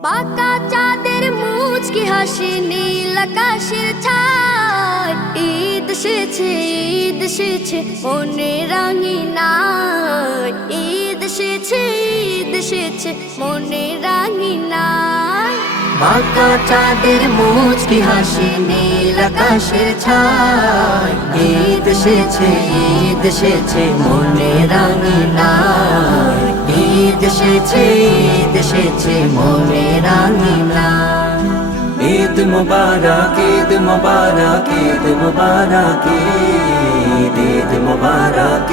বাঁকা চাঁদের মুচকি হাসি, নীল আকাশের ছায় ঈদ এসেছে ঈদ এসেছে মনে রাঙিনা ঈদ এসেছে ঈদ এসেছে মনে রাঙিনা বাঁকা চাঁদের মুচকি হাসি, নীল আকাশের ছায় ঈদ এসেছে ঈদ এসেছে মনে রাঙিনা ঈদ ঈদ এসেছে মনে রাঙিনা ঈদ মুবারক ঈদ মুবারক ঈদ মুবারক, ঈদ ঈদ মুবারক।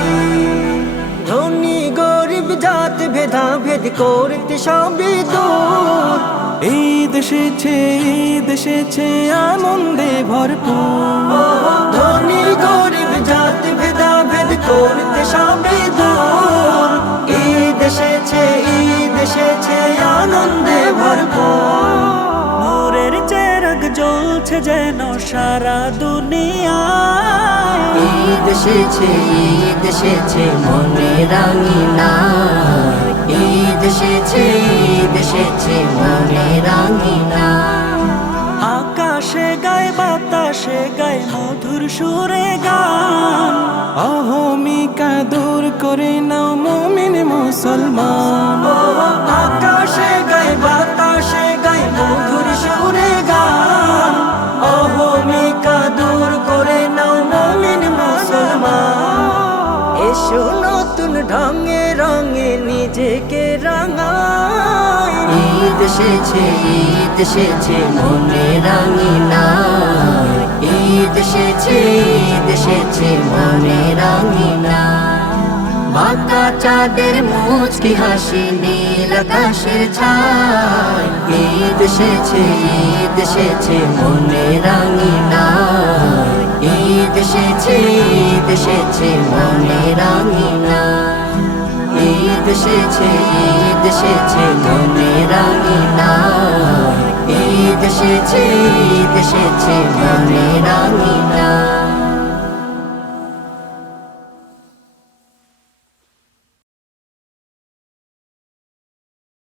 ধনী গরিব জাত ভেদা ভেদ করতে সবে দূর। ঈদ এসেছে ঈদ এসেছে, আনন্দে ভরপুর। আনন্দে ভরপুর। নূরের চেরাগ জ্বলছে যেন সারা দুনিয়ায় ঈদ এসেছে ঈদ এসেছে মনে রাঙিনা। ঈদ এসেছে ঈদ এসেছে মনে রাঙিনা। আকাশে গায় বাতাসে গায় মধুর সুরে গান। অহমিকা দূর করে নাও মমিন মুসলমান। ঢঙে রঙে নিজেকে রাঙাই ঈদ এসেছে, ঈদ রাঙিনা ঈদ এসেছে মনে বাঁকা চাঁদের মুচকি হাসি, নীল আকাশের ছায় ঈদ এসেছে ঈদ এসেছে, মনে রাঙিনা ঈদ এসেছে ঈদ এসেছে, মনে রাঙিনা এসেছে ঈদ এসেছে মনে রাঙিনা ঈদ এসেছে ঈদ এসেছে মনে রাঙিনা